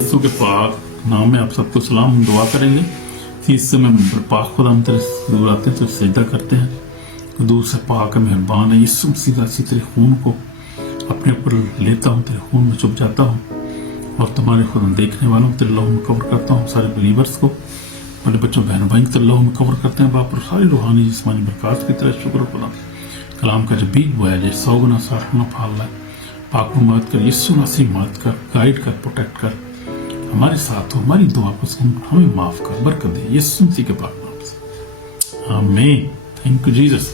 यीशु के पाक नाम में आप सबको सलाम। हम दुआ करेंगे कि इस समय पाक खुदा हम तेरे दूर आते हैं तो सजदा करते हैं। दूर से पाक मेहरबान है यीशु मसीह तेरे खून को अपने ऊपर लेता हूँ, तेरे खून में छुप जाता हूँ और तुम्हारे खुदा देखने वालों को तेरे लहू में कवर करता हूँ। सारे बिलीवर्स को, मेरे बच्चों बहन भाई तेरे लहू में कवर करते हैं बाप, और सारी रूहानी जिस्मानी बरकत की तरह शुक्र खुदा। कलाम का जो बीज बोया जाए 100 गुना 60 गुना फल है। पाक को मदद कर, यीशु मसीह मदद कर, गाइड कर, प्रोटेक्ट कर, हमारे साथ हो, हमारी दुआ को सुन, हमें माफ कर, बरकत दे यीशु मसीह के पाक नाम से, आमीन। Thank you Jesus.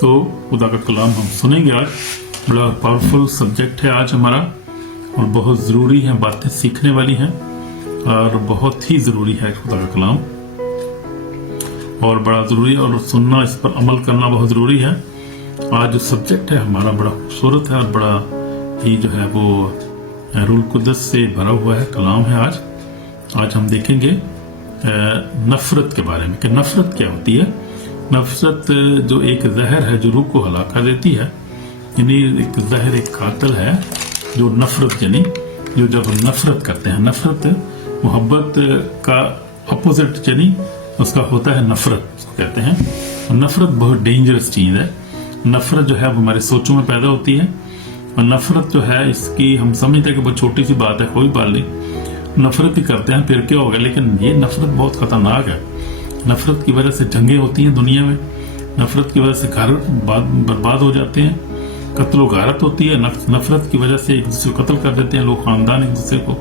तो खुदा का कलाम हम सुनेंगे आज। बड़ा पावरफुल सब्जेक्ट है आज हमारा और बहुत ज़रूरी है, बातें सीखने वाली हैं और बहुत ही ज़रूरी है खुदा का कलाम, और बड़ा ज़रूरी है और सुनना, इस पर अमल करना बहुत ज़रूरी है। आज जो सब्जेक्ट है हमारा बड़ा खूबसूरत है और बड़ा ही जो है वो रूल कुदस से भरा हुआ है कलाम है। आज हम देखेंगे नफरत के बारे में कि नफरत क्या होती है। नफरत जो एक जहर है जो रूह को हलाक कर देती है, यानी एक जहर, एक कातिल है जो नफरत, यानी जो जब हम नफरत करते हैं, नफरत मोहब्बत का अपोजिट यानी उसका होता है नफरत, उसको कहते हैं। और नफरत बहुत डेंजरस चीज़ है। नफरत जो है वो हमारे सोचों में पैदा होती है और नफरत जो है इसकी हम समझते हैं कि बहुत छोटी सी बात है, कोई बात नहीं, नफरत ही करते हैं फिर क्या होगा, लेकिन ये नफरत बहुत खतरनाक है। नफरत की वजह से जंगें होती हैं दुनिया में, नफरत की वजह से घर बर्बाद हो जाते हैं, कत्ल व गारत होती है। नफरत की वजह से एक दूसरे को कत्ल कर देते हैं लोग, खानदान एक दूसरे को,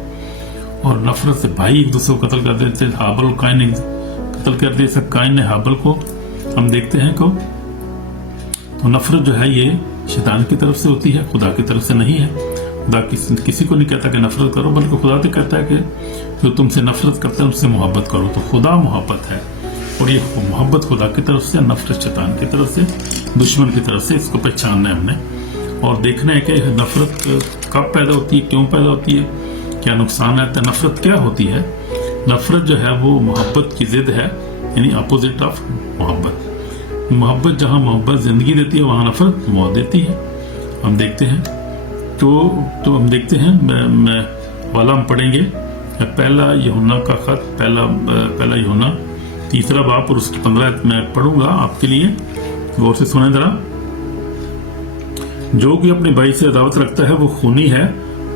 और नफरत से भाई एक दूसरे को कत्ल कर देते हैं। हाबल और काइन ने कत्ल कर दिया, सब काइन ने हाबल को, हम देखते हैं को। तो नफरत जो है ये शैतान की तरफ से होती है, खुदा की तरफ से नहीं है। खुदा किसी को नहीं कहता कि नफरत करो, बल्कि खुदा तो कहता है कि जो तुमसे नफरत करता है उससे मोहब्बत करो। तो खुदा मोहब्बत है और ये मोहब्बत खुदा की तरफ से, नफरत शैतान की तरफ से, दुश्मन की तरफ से। इसको पहचानना है हमने और देखना है कि नफरत कब पैदा होती है, क्यों पैदा होती है, क्या नुकसान है। नफरत क्या होती है? नफरत जो है वो मोहब्बत की जिद है, यानी अपोजिट ऑफ मोहब्बत। मोहब्बत, जहाँ मोहब्बत जिंदगी देती है वहाँ नफरत मौत देती है। हम देखते हैं तो हम देखते हैं वाला हम पढ़ेंगे पहला यूहन्ना का खत, पहला यूहन्ना 3 बाब और उसकी 15 मैं पढ़ूंगा आपके लिए, गौर से सुने जरा। जो कि अपने भाई से अदावत रखता है वो खूनी है।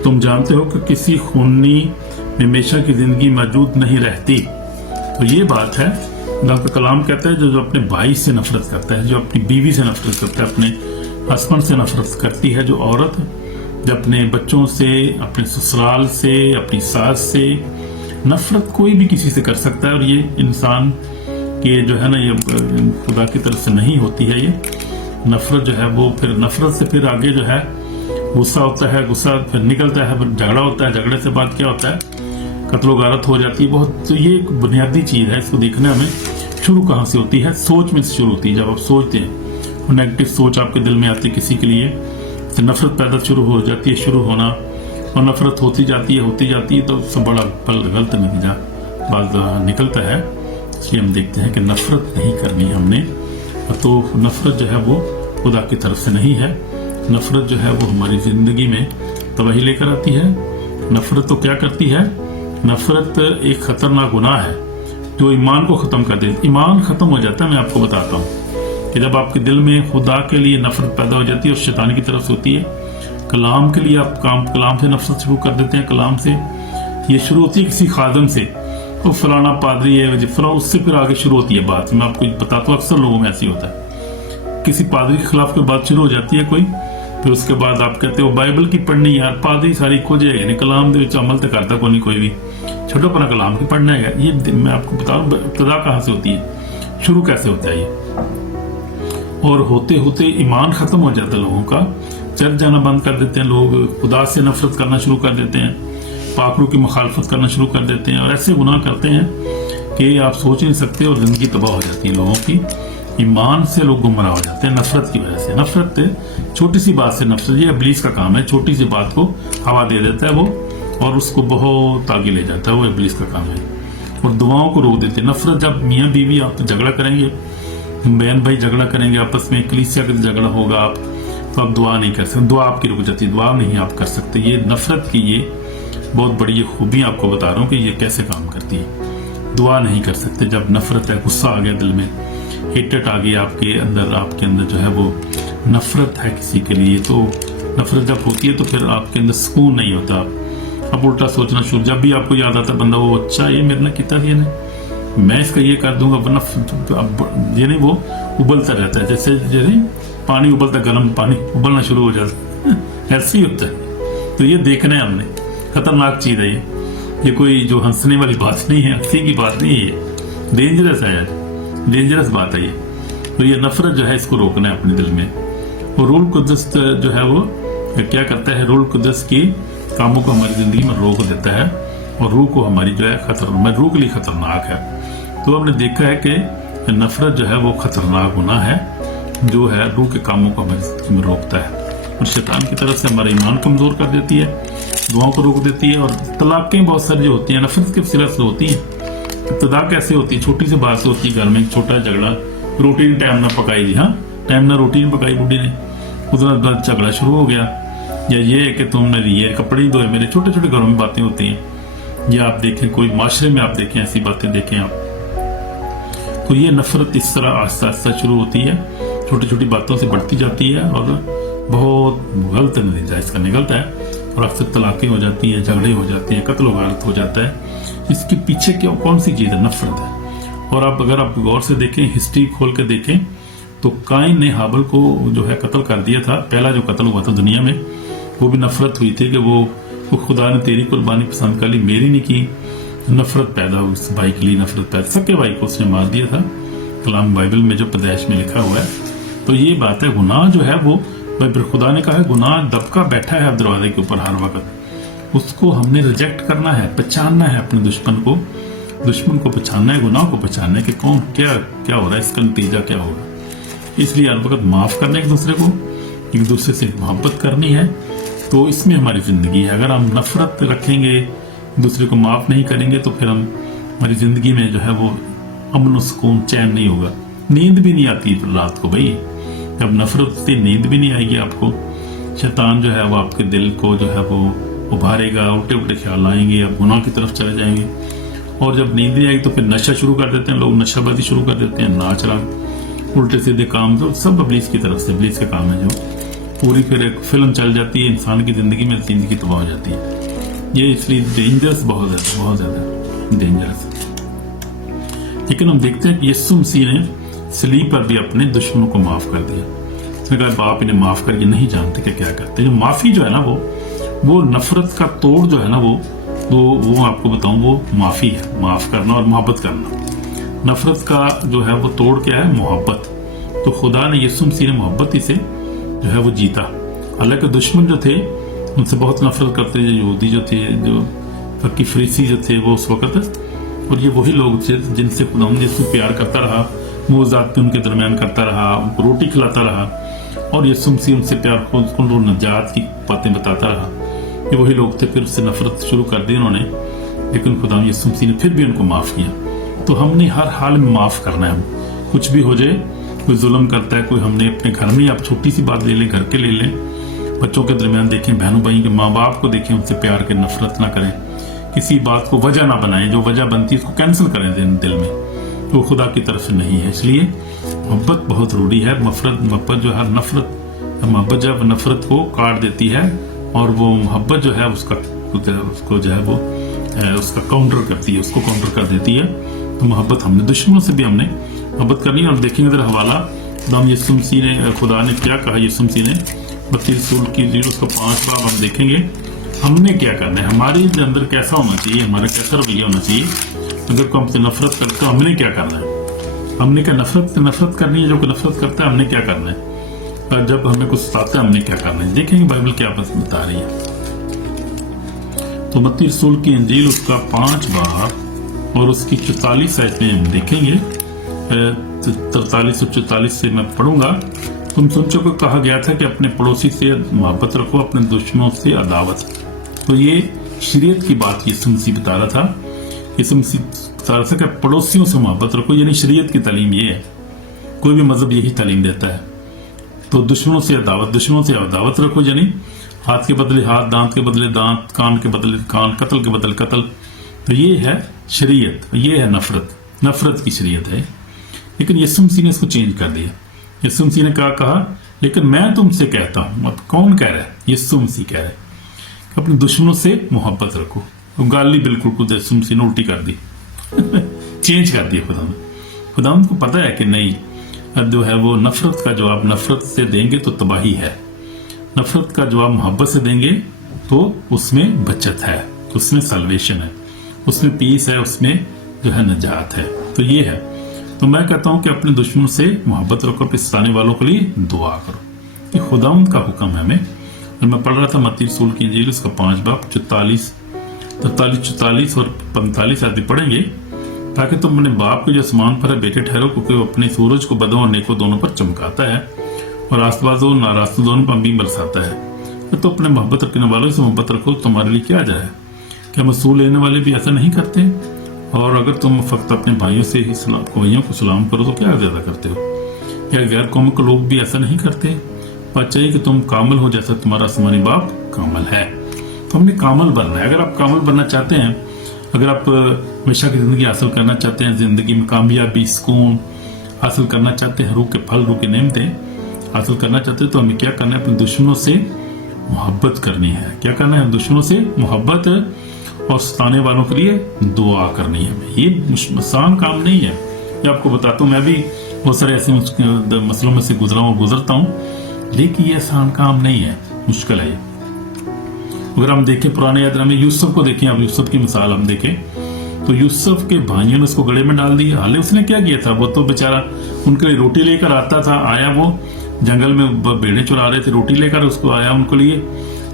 तुम जानते हो कि किसी खूनी में हमेशा की जिंदगी मौजूद नहीं रहती। तो ये बात है, खुदा का कलाम कहता है जो अपने भाई से नफरत करता है, जो अपनी बीवी से नफरत करता है, अपने हस्बैंड से नफरत करती है जो औरत, जो अपने बच्चों से, अपने ससुराल से, अपनी सास से नफरत कोई भी किसी से कर सकता है। और ये इंसान के जो है ना, ये खुदा की तरफ से नहीं होती है। ये नफरत जो है वो फिर नफरत से फिर आगे जो है गुस्सा होता है, गुस्सा फिर निकलता है, फिर झगड़ा होता है, झगड़े से बाद क्या होता है, कत्ल गारत हो जाती है बहुत। तो ये एक बुनियादी चीज़ है, इसको देखना हमें। शुरू कहाँ से होती है? सोच में से शुरू होती है। जब आप सोचते हैं और नेगेटिव सोच आपके दिल में आती है किसी के लिए, तो नफरत पैदा शुरू हो जाती है, शुरू होना, और नफरत होती जाती है तो उससे बड़ा गलत नतीजा बाद निकलता है। इसलिए हम देखते हैं कि नफरत नहीं करनी है हमने। तो नफरत जो है वो खुदा की तरफ से नहीं है। नफरत जो है वो हमारी जिंदगी में तबाही लेकर आती है। नफरत तो क्या करती है? नफरत एक खतरनाक गुनाह है जो ईमान को खत्म कर देती। ईमान खत्म हो जाता है। मैं आपको बताता हूँ कि जब आपके दिल में खुदा के लिए नफरत पैदा हो जाती है और शैतान की तरफ से होती है, कलाम के लिए आप कलाम से नफरत शुरू कर देते हैं। कलाम से ये शुरू होती है किसी खादम से, तो फलाना पादरी है फलाना, उससे फिर आगे शुरू होती है बात। मैं आपको बताता हूँ अक्सर लोगों में ऐसी होता है, किसी पादरी के खिलाफ कोई बात शुरू हो जाती है कोई, फिर उसके बाद आप कहते हो बाइबल की पढ़नी यार, पादरी सारी खोज है, यानी कलाम दे अमल तो करता कोई भी, छोटो पना कलाम की पढ़ना है। ये मैं आपको बता रहा हूँ इब्तिदा कहाँ से होती है, शुरू कैसे होता है ये। और होते होते ईमान खत्म हो जाता है लोगों का, चर्च जाना बंद कर देते हैं लोग, खुदा से नफरत करना शुरू कर देते हैं, पाकरू की मुखालफत करना शुरू कर देते हैं और ऐसे गुनाह करते हैं कि आप सोच नहीं सकते और जिंदगी तबाह हो जाती है लोगों की। ईमान से लोग गुमराह हो जाते हैं नफरत की वजह से। नफरत छोटी सी बात से नफरत, ये इब्लीस का काम है, छोटी सी बात को हवा दे देता है वो और उसको बहुत आगे ले जाता है, वो इब्लीस का काम है। और दुआओं को रोक देते हैं। नफरत, जब मियाँ बीवी आप झगड़ा करेंगे, बहन भाई झगड़ा करेंगे आपस में, कलीसिया का झगड़ा होगा आप, तो आप दुआ नहीं कर सकते, दुआ आपकी रुक जाती है, दुआ नहीं आप कर सकते। ये नफरत की ये बहुत बड़ी ये खूबी आपको बता रहा हूँ कि ये कैसे काम करती है। दुआ नहीं कर सकते जब नफरत है, गुस्सा आ गया दिल में, हेटेट आ गई आपके अंदर जो है वो नफरत है किसी के लिए, तो नफरत जब होती है तो फिर आपके अंदर सुकून नहीं होता। अब उल्टा सोचना शुरू, जब भी आपको याद आता बंदा वो अच्छा ये मेरे ने कितना दिया ने, मैं इसका ये कर दूंगा, वरना यानी वो उबलता रहता है, जैसे पानी उबलता, गर्म पानी उबलना शुरू हो जाता है, ऐसे ही होता है। तो ये देखना है हमने, खतरनाक चीज है ये कोई जो हंसने वाली बात नहीं है, हंसी की बात नहीं है, डेंजरस है यार, डेंजरस बात है ये। तो ये नफरत जो है इसको रोकना है अपने दिल में। और रूह कुद्दस जो है वो क्या करता है, रूह कुद्दस की कामों को हमारी जिंदगी में रोक देता है, और रूह को हमारी जो है रूह के लिए खतरनाक है। तो हमने देखा है कि नफरत जो है वो खतरनाक गुनाह है, जो है रूह के कामों को हमारी जिंदगी में रोकता है, और शैतान की तरफ से हमारा ईमान कमजोर कर देती है, दुआओं को रोक देती है। और तलाकें बहुत सारी जो होती हैं नफरत के वसीला से होती हैं। इब्तिदा कैसे होती है, छोटी सी बात से होती है, घर में एक छोटा झगड़ा, रोटी ने टाइम ना पकाई जी, हाँ टाइम ना रोटी नहीं पकाई बुढ़ी ने, उतना बाद झगड़ा शुरू हो गया। या ये है कि तुमने ये कपड़े ही धोए, मेरे छोटे छोटे घरों में बातें होती हैं। या आप देखें कोई माशरे में आप देखें ऐसी बातें देखें आप, तो ये नफरत इस तरह आस्ता आस्ता शुरू होती है, छोटी छोटी बातों से बढ़ती जाती है, और बहुत गलत नतीजा इसका निकलता है, और अक्सर तलाकें हो जाती हैं, झगड़े हो जाते हैं, कत्ल वारदात हो जाता है। इसके पीछे क्या कौन सी चीज है, नफरत है। और आप अगर आप गौर से देखें, हिस्ट्री खोल के देखें, तो काइन ने हाबिल को जो है कत्ल कर दिया था। पहला जो कत्ल हुआ था दुनिया में, वो भी नफरत हुई थी कि वो खुदा ने तेरी कुर्बानी पसंद कर ली, मेरी नहीं की। नफरत पैदा उस भाई के लिए, नफरत पैदा, सके भाई को उसने मार दिया था, कलाम बाइबल में जो पैदाइश में लिखा हुआ है। तो ये बात है, गुनाह जो है वो फिर खुदा ने कहा है गुनाह दबका बैठा है अब दरवाजे के ऊपर हर वक्त, उसको हमने रिजेक्ट करना है, पहचानना है अपने दुश्मन को पहचानना है, गुनाह को पहचानना है कि कौन क्या हो रहा है, इसका नतीजा क्या होगा। इसलिए हर वक्त माफ करना एक दूसरे को, एक दूसरे से मोहब्बत करनी है। तो इसमें हमारी जिंदगी है। अगर हम नफरत रखेंगे, एक दूसरे को माफ नहीं करेंगे, तो फिर हमारी जिंदगी में जो है वो अमन और सुकून, चैन नहीं होगा, नींद भी नहीं आती रात को। भाई जब नफरत से नींद भी नहीं आएगी आपको, शैतान जो है वो आपके दिल को जो है वो उभारेगा, उल्टे उल्टे ख्याल आएंगे, आप गुनाह की तरफ चले जाएंगे। और जब नींद नहीं आएगी तो फिर नशा शुरू कर देते हैं लोग, नशाबाजी शुरू कर देते हैं, नाच राग, उल्टे सीधे काम, तो सब इब्लीस की तरफ से, इब्लीस का काम है जो पूरी फिर एक फिल्म चल जाती है इंसान की जिंदगी में, जिंदगी तबाह हो जाती है। ये इसलिए डेंजरस, बहुत ज्यादा डेंजरस। लेकिन हम देखते हैं कि यीशु मसीह ने सलीब पर भी अपने दुश्मनों को माफ कर दिया। उसने कहा बाप इन्हें माफ कर, ये नहीं जानते कि क्या करते। जो माफी जो है ना वो नफरत का तोड़ जो है ना वो आपको बताऊं, वो माफी है, माफ करना और मोहब्बत करना। नफरत का जो है वो तोड़ क्या है, मोहब्बत। तो खुदा ने यीशु मसीह ने मोहब्बत ही से जो है वो जीता। हालांकि दुश्मन जो थे उनसे बहुत नफरत करते, जो यहूदी जो थे, जो फकी फरीसी जो थे वो उस वक्त, और ये वही लोग थे जिनसे खुदा यीशु प्यार करता रहा, मोजात पे उनके दरमियान करता रहा, उनको रोटी खिलाता रहा, और यीशु मसीह उनसे प्यार को नजात की बातें बताता रहा। ये वही लोग थे, फिर उससे नफरत शुरू कर दी उन्होंने, लेकिन खुदा यीशु मसीह ने फिर भी उनको माफ किया। तो हमने हर हाल में माफ करना है। हम कुछ भी हो जाए, कोई जुल्म करता है, कोई हमने अपने घर में, आप छोटी सी बात ले लें, घर के ले लें, बच्चों के दरमियान देखें, बहनों भाई के माँ बाप को देखें, उनसे प्यार के, नफरत ना करें, किसी बात को वजह ना बनाएं, जो वजह बनती है उसको कैंसिल करें दिल में, वो खुदा की तरफ से नहीं है। इसलिए मोहब्बत बहुत जरूरी है। मोहब्बत जो है मोहब्बत जब नफरत को काट देती है, और वो मोहब्बत जो है उसको जो है वो उसका काउंटर करती है, उसको काउंटर कर देती है। तो मोहब्बत हमने दुश्मनों से भी हमने मोहब्बत करनी है। और देखेंगे इधर हवाला यीशु मसीह ने, खुदा ने क्या कहा यीशु मसीह ने, 32 रसूल की 5 बार हम देखेंगे हमने क्या करना है, हमारे अंदर कैसा होना चाहिए, हमारा कैसा रवैया होना चाहिए। अगर कोई हमसे नफरत करता है हमने क्या करना है, हमने क्या नफरत करनी है। जो कोई नफरत करता है हमने क्या करना है, और जब हमें कुछ सताता है हमने क्या करना है। देखेंगे बाइबल क्या बता रही है। तो 32 रसूल की इंजील उसका 5 बाब और उसकी 44 आयतें हम देखेंगे। 43 और 44 से मैं पढ़ूंगा। तुम सुन चुके, कहा गया था कि अपने पड़ोसी से मोहब्बत रखो, अपने दुश्मनों से अदावत। तो ये शरीयत की बात यीशु मसीह बता रहा था। यीशु मसीह बता रहा था कि पड़ोसियों से मोहब्बत रखो, यानी शरीयत की तालीम ये है, कोई भी मजहब यही तालीम देता है। तो दुश्मनों से अदावत रखो, यानी ہاتھ کے بدلے ہاتھ، دانت کے بدلے دانت، کان کے بدلے کان، قتل کے بدلے قتل. تو یہ ہے شریعت، یہ ہے نفرت کی شریعت ہے. لیکن یسوع مسیح نے اس کو چینج کر دیا. یسوع مسیح نے کہا لیکن میں تم سے کہتا ہوں. اب کون کہہ رہا ہے؟ یسوع مسیح کہہ رہا ہے کہ اپنے دشمنوں سے محبت رکھو. گالی بالکل خود یسوع مسیح نے الٹی کر دی چینج کر دیا. خدا کو پتا ہے کہ نہیں، جو ہے وہ نفرت کا جواب نفرت سے دیں گے تو تباہی ہے، نفرت کا جواب محبت سے دیں گے تو اس میں بچت ہے، اس میں سلویشن ہے، اس میں پیس ہے، اس میں جو ہے نجات ہے. تو یہ ہے. تو میں کہتا ہوں کہ اپنے دشمنوں سے محبت رکھو، اپنے ستانے والوں کے لیے دعا کرو. یہ خداوند کا حکم ہے ہمیں. اور میں پڑھ رہا تھا متی رسول کی انجیل، اس کا 5 باب 43 اور 45 آدمی پڑھیں گے. تاکہ تم اپنے باپ کے جو آسمان پر ہے بیٹے ٹھہرو، کیونکہ وہ اپنے سورج کو بدوں اور نیکوں دونوں پر چمکاتا ہے اور آس پاس اور ناراستوں دونوں پر بھی برساتا ہے. تو اپنے محبت رکھنے والوں سے محبت رکھو. تمہارے لیے کیا جائے؟ کیا مسئول لینے والے بھی ایسا نہیں کرتے؟ اور اگر تم فقط اپنے بھائیوں سے ہی بھائیوں کو سلام کرو تو کیا زیادہ کرتے ہو؟ یا غیر قوموں کے لوگ بھی ایسا نہیں کرتے؟ بات چاہیے کہ تم کامل ہو جیسا تمہارا آسمانی باپ کامل ہے. تو ہم نے کامل بننا ہے. اگر آپ کامل بننا چاہتے ہیں، اگر آپ ہمیشہ کی زندگی حاصل کرنا چاہتے ہیں، زندگی میں کامیابی سکون حاصل کرنا چاہتے ہیں، روح کے پھل روح کے نعمتیں حاصل کرنا چاہتے ہیں، تو ہمیں کیا کرنا ہے؟ اپنے دشمنوں سے محبت کرنی ہے. کیا کرنا ہے؟ دشمنوں سے محبت اور ستانے والوں کے لیے دعا کرنی ہے. یہ آسان کام نہیں ہے. یہ آپ کو بتاتا ہوں، میں بھی بہت سارے ایسے مسئلوں میں سے گزرتا ہوں، لیکن یہ آسان کام نہیں ہے، مشکل ہے. یہ اگر ہم دیکھیں پرانے عہد میں یوسف کو دیکھیں، اب یوسف کی مثال ہم دیکھیں تو یوسف کے بھائیوں نے اس کو گڑے میں ڈال دیا. حالانکہ اس نے کیا کیا تھا؟ وہ تو بیچارہ ان کے لیے روٹی لے کر آتا تھا. آیا وہ جنگل میں بھیڑیں چرا رہے تھے، روٹی لے کر اس کو آیا ان کے لیے،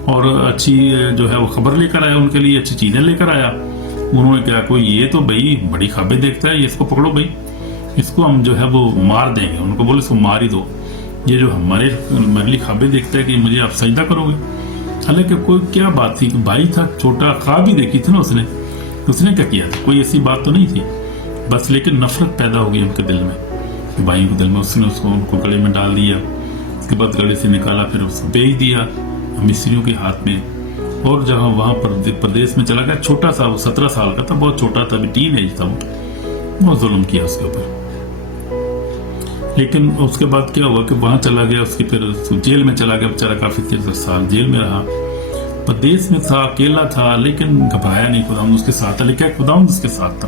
اور اچھی جو ہے وہ خبر لے کر آیا ان کے لیے، اچھی چیزیں لے کر آیا. انہوں نے کہا کوئی یہ تو بھائی بڑی خوابیں دیکھتا ہے، اس کو پکڑو بھائی، اس کو ہم جو ہے وہ مار دیں گے. ان کو بولے اس کو مار ہی دو، یہ جو ہمارے لیے خوابیں دیکھتا ہے کہ مجھے آپ سجدہ کرو گے. حالانکہ کوئی کیا بات تھی کہ بھائی تھا چھوٹا، خواب ہی دیکھی تھی نا اس نے کیا کیا تھا؟ کوئی ایسی بات تو نہیں تھی بس. لیکن نفرت پیدا ہو گئی ان کے دل میں، بھائیوں کے دل میں. اس نے ان کو گلے میں ڈال دیا، اس کے بعد گلے سے نکالا، پھر اس کو بیچ دیا مصریوں کے ہاتھ میں. اور جہاں وہاں پر پردیس میں چلا گیا، چھوٹا سا، وہ 17 سال کا تھا، بہت چھوٹا تھا، ابھی ٹین ایج تھا. وہ بہت ظلم کیا اس کے اوپر. لیکن اس کے بعد کیا ہوا کہ وہاں چلا گیا، اس کی پھر جیل میں چلا گیا بیچارہ، کافی 13 سال جیل میں رہا، پردیس میں تھا، اکیلا تھا، لیکن گھبرایا نہیں. خداوند اس کے ساتھ تھا. لیکن خداوند اس کے ساتھ تھا.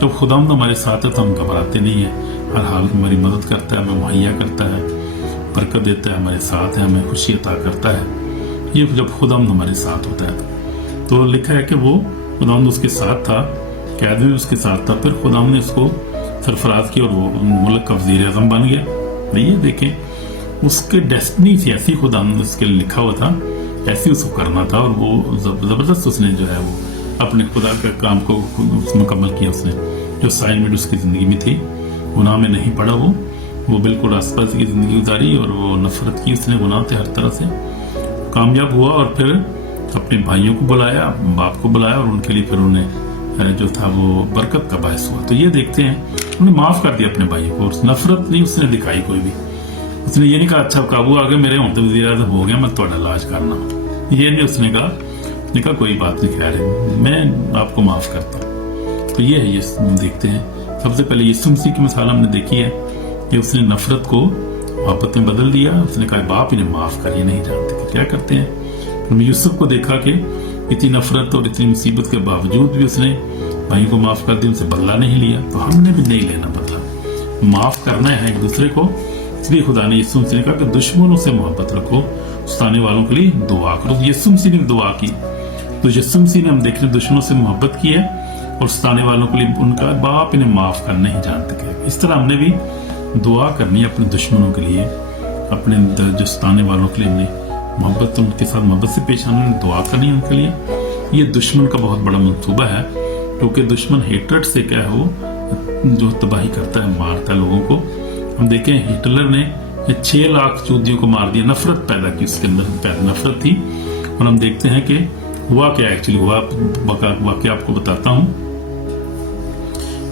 جب خداوند ہمارے ساتھ ہے تو ہم گھبراتے نہیں ہیں. ہر حال میں ہماری مدد کرتا ہے، ہمیں مہیا کرتا ہے، برکت دیتا ہے، ہمارے ساتھ ہے، ہمیں خوشی عطا کرتا ہے. یہ جب خداوند ہمارے ساتھ ہوتا ہے تو لکھا ہے کہ وہ خداوند اس کے ساتھ تھا، قید میں اس کے ساتھ تھا. پھر خداوند نے اس کو سرفراز کیا اور وہ ملک کا وزیر اعظم بن گیا. یہ دیکھیں اس کے ڈیسٹنی تھی ایسی، خداوند اس کے لکھا ہوا تھا، ایسی اس کو کرنا تھا. اور وہ زبردست اس نے جو ہے وہ اپنے خدا کے کام کو مکمل کیا. اس نے جو اسائنمنٹ اس کی زندگی میں تھی، گناہ میں نہیں پڑا. وہ بالکل آس پاس کی زندگی گزاری اور وہ نفرت کی اس نے گناہ سے ہر طرح سے کامیاب ہوا. اور پھر اپنے بھائیوں کو بلایا، باپ کو بلایا، اور ان کے لیے پھر انہیں جو تھا وہ برکت کا باعث ہوا. تو یہ دیکھتے ہیں انہوں نے معاف کر دیا اپنے بھائیوں کو. نفرت نہیں اس نے دکھائی کوئی بھی. اس نے یہ نہیں کہا اچھا قابو آ گئے میرے ہوں تو وزیر اعظم ہو گیا میں تھوڑا علاج کرنا، یہ نہیں اس نے کہا کوئی بات نہیں، خیر ہے، میں آپ کو معاف کرتا ہوں. تو یہ ہے، یہ دیکھتے ہیں. سب سے پہلے یسوع مسیح کی مثال ہم نے دیکھی ہے کہ اس نے نفرت کو محبت میں بدل دیا. اس نے کہا باپ انہیں معاف کر، یہ نہیں جانتے کہ کیا کرتے ہیں. ہم نے یوسف کو دیکھا کہ اتنی نفرت اور اتنی مصیبت کے باوجود بھی اس نے بھائی کو معاف کر دیا، ان سے بدلہ نہیں لیا. تو ہم نے بھی نہیں لینا بدلہ، معاف کرنا ہے ایک دوسرے کو. اس لیے خدا نے یسوع مسیح نے کہا کہ دشمنوں سے محبت رکھو، ستانے والوں کے لیے دعا کرو. یسوع مسیح نے دعا کی، تو یسوع مسیح نے ہم دیکھ رہے دشمنوں سے محبت کی ہے اور ستانے والوں کے لیے ان کا باپ انہیں معاف کر نہیں جانتے. اس طرح ہم نے بھی دعا کرنی ہے اپنے دشمنوں کے لیے، اپنے جو ستانے والوں کے لیے ہم نے محبت، ان کے ساتھ محبت سے پیش آنا، دعا کرنی ہے ان کے لیے. یہ دشمن کا بہت بڑا منصوبہ ہے، کیونکہ دشمن ہیٹرٹ سے کیا ہو جو تباہی کرتا ہے، مارتا ہے لوگوں کو. ہم دیکھیں ہٹلر نے 6 لاکھ یہودیوں کو مار دیا، نفرت پیدا کی، اس کے اندر نفرت تھی. اور ہم دیکھتے ہیں کہ ہوا کیا ایکچولی ہوا. واقعہ آپ کو بتاتا ہوں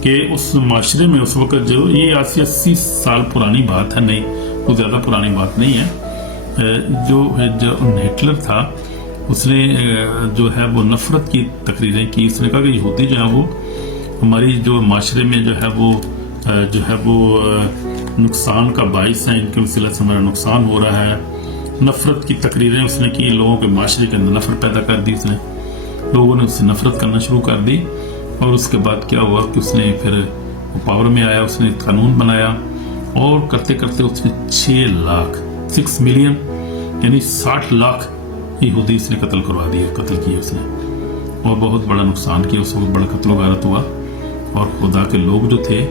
کہ اس معاشرے میں اس وقت جو یہ 80 سال پرانی بات ہے، نہیں وہ زیادہ پرانی بات نہیں ہے. جو ہٹلر تھا اس نے جو ہے وہ نفرت کی تقریریں کی. اس نے کہا کہ یہودی جو ہے وہ ہماری جو معاشرے میں جو ہے وہ نقصان کا باعث ہیں, ان کے وسیلہ سے ہمارا نقصان ہو رہا ہے. نفرت کی تقریریں اس نے کی, لوگوں کے معاشرے کے اندر نفرت پیدا کر دی اس نے, لوگوں نے اس سے نفرت کرنا شروع کر دی. اور اس کے بعد کیا ہوا کہ اس نے پھر پاور میں آیا, اس نے قانون بنایا اور کرتے کرتے اس نے 6 ملین یعنی 60 لاکھ یہودی اس نے قتل کیے اس نے, اور بہت بڑا نقصان کیا, اس وقت بڑا قتل و غارت ہوا اور خدا کے لوگ جو تھے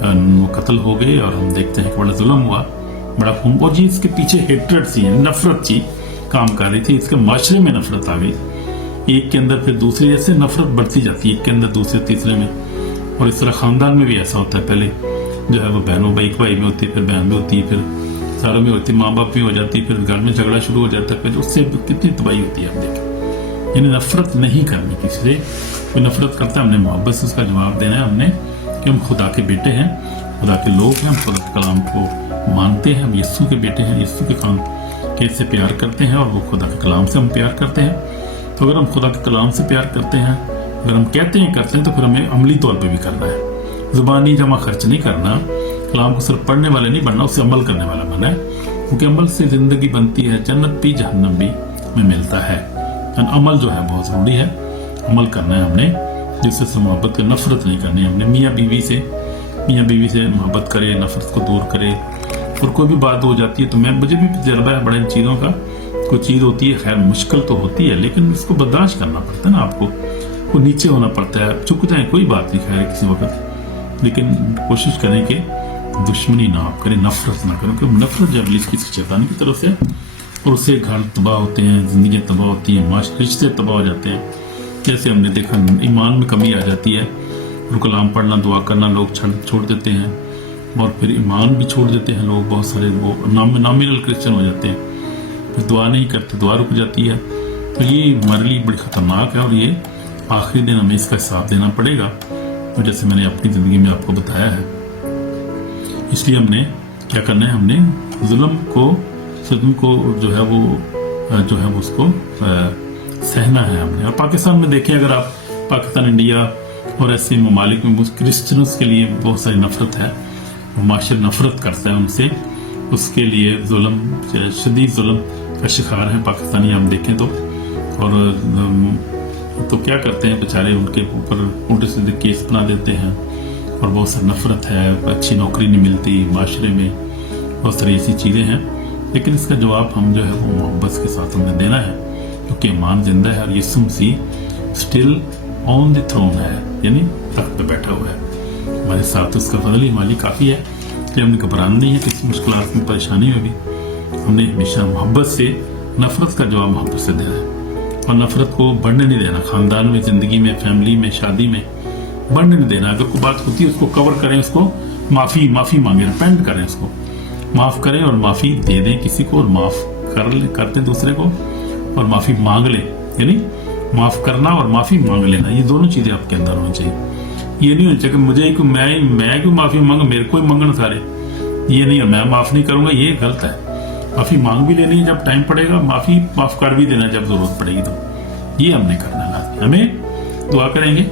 وہ قتل ہو گئے. اور ہم دیکھتے ہیں کہ بڑا ظلم ہوا, بڑا خون, اور جی اس کے پیچھے ہیٹرڈ سی نفرت سی کام کر رہی تھی, اس کے معاشرے میں نفرت آ گئی, ایک کے اندر پھر دوسرے جیسے نفرت بڑھتی جاتی ہے, ایک کے اندر دوسرے تیسرے میں. اور اس طرح خاندان میں بھی ایسا ہوتا ہے, پہلے جو ہے وہ بہنوں بھائی میں ہوتی ہے, پھر بہن میں ہوتی ہے, پھر ساروں میں ہوتی ہے, ماں باپ بھی ہو جاتی ہے, پھر گھر میں جھگڑا شروع ہو جاتا ہے, پھر اس سے کتنی تباہی ہوتی ہے. آپ دیکھیں, یعنی نفرت نہیں کرنی کسی سے. کوئی نفرت کرتا ہے ہم نے محبت سے اس کا جواب دینا ہے, ہم نے کہ ہم خدا کے بیٹے ہیں, خدا کے لوگ ہیں, ہم خدا کے کلام کو مانتے ہیں, ہم یسوع کے بیٹے ہیں, یسوع کے کام سے پیار کرتے ہیں, اور وہ خدا کے کلام سے ہم پیار کرتے ہیں. تو اگر ہم خدا کے کلام سے پیار کرتے ہیں, اگر ہم کہتے ہیں کرتے ہیں, تو پھر ہمیں عملی طور پہ بھی کرنا ہے. زبانی جمع خرچ نہیں کرنا, کلام کو صرف پڑھنے والے نہیں بننا, اسے عمل کرنے والا بننا ہے, کیونکہ عمل سے زندگی بنتی ہے, جنت بھی جہنم بھی میں ملتا ہے. عمل جو ہے بہت ضروری ہے, عمل کرنا ہے ہم نے, جس سے محبت کا نفرت نہیں کرنی. ہم نے میاں بیوی سے محبت کرے, نفرت کو دور کرے. اور کوئی بھی بات ہو جاتی ہے تو مجھے بھی تجربہ ہے بڑے ان چیزوں کا, کوئی چیز ہوتی ہے, خیر مشکل تو ہوتی ہے, لیکن اس کو برداشت کرنا پڑتا ہے نا, آپ کو نیچے ہونا پڑتا ہے, جھک جائیں کوئی بات نہیں, خیر کسی وقت, لیکن کوشش کریں کہ دشمنی نہ آپ کریں, نفرت نہ کریں, کیونکہ نفرت جب ریلیز کسی شیطان کی طرف سے, اور اس سے گھر تباہ ہوتے ہیں, زندگیاں تباہ ہوتی ہیں, رشتے تباہ ہو جاتے ہیں. جیسے ہم نے دیکھا ایمان میں کمی آ جاتی ہے, اور کلام پڑھنا دعا کرنا لوگ چھوڑ دیتے ہیں, اور پھر ایمان بھی چھوڑ دیتے ہیں لوگ, بہت سارے وہ نامنل کرسچن ہو جاتے ہیں, پھر دعا نہیں کرتے, دعا رک جاتی ہے. تو یہ ہمارے لیے بڑی خطرناک ہے, اور یہ آخری دن ہمیں اس کا حساب دینا پڑے گا. اور جیسے میں نے اپنی زندگی میں آپ کو بتایا ہے, اس لیے ہم نے کیا کرنا ہے, ہم نے ظلم کو جو ہے وہ اس کو سہنا ہے ہم نے. اور پاکستان میں دیکھیں, اگر آپ پاکستان, انڈیا اور ایسے ممالک میں کرسچنز کے لیے بہت ساری نفرت ہے, معاشرہ نفرت کرتا ہے ان سے, اس کے لیے شدید ظلم کا شکار ہیں پاکستانی. ہم دیکھیں تو کیا کرتے ہیں بیچارے, ان کے اوپر الٹے سیدھے کیس بنا دیتے ہیں, اور بہت ساری نفرت ہے, اچھی نوکری نہیں ملتی معاشرے میں, بہت ساری ایسی چیزیں ہیں. لیکن اس کا جواب ہم جو ہے وہ محبت کے ساتھ ہم نے دینا ہے, کیونکہ ایمان زندہ ہے, اور یسوع مسیح اسٹل آن دی تھرون ہے, یعنی تخت پہ بیٹھا ہوا ہے ہمارے ساتھ. اس کا فضل ہی ہمارے لیے کافی ہے کہ ہم نے گھبرانا نہیں ہے کسی مشکلات میں, پریشانی میں بھی. ہم نے ہمیشہ محبت سے, نفرت کا جواب محبت سے دینا ہے, اور نفرت کو بڑھنے نہیں دینا. خاندان میں, زندگی میں, فیملی میں, شادی میں بڑھنے نہیں دینا. اگر کوئی بات ہوتی ہے اس کو کور کریں, اس کو معافی مانگیں, ریپینٹ کریں, اس کو معاف کریں اور معافی دے دیں کسی کو, اور معاف کر دیں دوسرے کو, اور معافی مانگ لیں. یعنی معاف کرنا اور معافی مانگ لینا, یہ دونوں چیزیں آپ کے اندر ہونی چاہیے. یہ نہیں ہونا چاہیے کہ میں کیوں معافی مانگوں, میرے کو ہی مانگنا سارے, یہ نہیں, میں معاف نہیں کروں گا, یہ غلط ہے. معافی مانگ بھی لینی ہے جب ٹائم پڑے گا, معاف کر بھی دینا جب ضرورت پڑے گی. تو یہ ہم نے کرنا لازمی. ہمیں دعا کریں گے,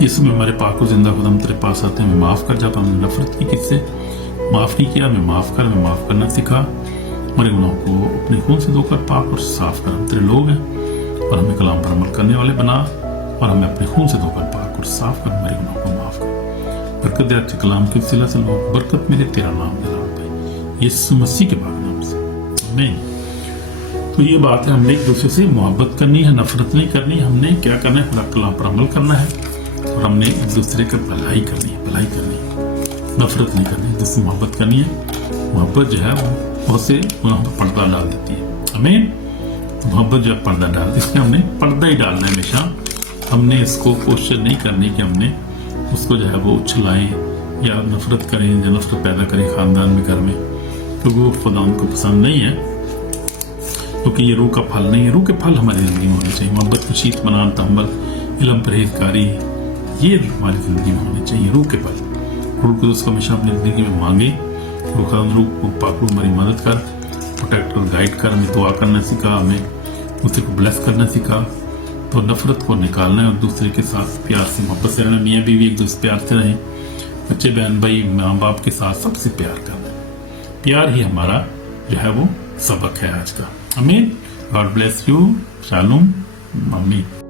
یسوع میں ہمارے پاک و زندہ خدا, ہم تیرے پاس آتے ہیں, ہمیں معاف کر. جب ہم نے نفرت کی کس سے, معاف نہیں کیا, ہمیں معاف کر, ہمیں معاف کرنا سکھا. ہمارے گناہوں کو اپنے خون سے دھو کر پاک اور صاف کر. ہم تیرے لوگ ہیں, اور ہمیں کلام پر عمل کرنے والے بنا, اور ہمیں اپنے خون سے دھو کر پاک اور صاف کر. ہمارے گناہوں کو معاف کر. برکت دے اچھے کلام کے وسیلہ سے لوگ, برکت میرے تیرا نام دے رہا ہوں یسوع مسیح کے پاک نام سے, آمین. تو یہ بات ہے, ہم نے ایک دوسرے سے محبت کرنی ہے, نفرت نہیں کرنی. ہم نے کیا کرنا ہے, خدا کلام پر عمل کرنا ہے, اور ہم نے ایک دوسرے کی بھلائی کرنی ہے, نفرت نہیں کرنی, جس سے محبت کرنی ہے. محبت جو ہے وہ بہت سے گناہوں پر پردہ ڈال دیتی ہے, آمین. محبت جو ہے پردہ ڈال, اس میں ہم نے پردہ ہی ڈالنا ہے ہمیشہ. ہم نے اس کو کوشش نہیں کرنی کہ ہم نے اس کو جو ہے وہ اچھلائیں یا نفرت کریں یا نفرت پیدا کریں خاندان میں, گھر میں, کیونکہ وہ خدا ان کو پسند نہیں ہے, کیونکہ یہ روح کا پھل نہیں ہے. روح کے پھل ہماری زندگی میں ہونے چاہیے. محبت, خوشی, اطمینان, تحمل, علم, پرہیزگاری, یہ ہماری زندگی میں ہونے چاہیے روح کے پھل. روح القدس کو ہمیشہ اپنی زندگی میں مانگے. روح کو پاک ہماری مدد کر, प्रोटेक्ट कर, गाइड कर, हमें दुआ करना सिखा, हमें दूसरे को ब्लेस करना सिखा। तो नफरत को निकालना है और दूसरे के साथ प्यार से मोहब्बत से रहना, मियाँ बीवी एक दूसरे प्यार से रहें, बच्चे बहन भाई माँ बाप के साथ सबसे प्यार करना है। प्यार ही हमारा जो है वो सबक है आज का। आमीन। God bless you. शालूम। आमीन।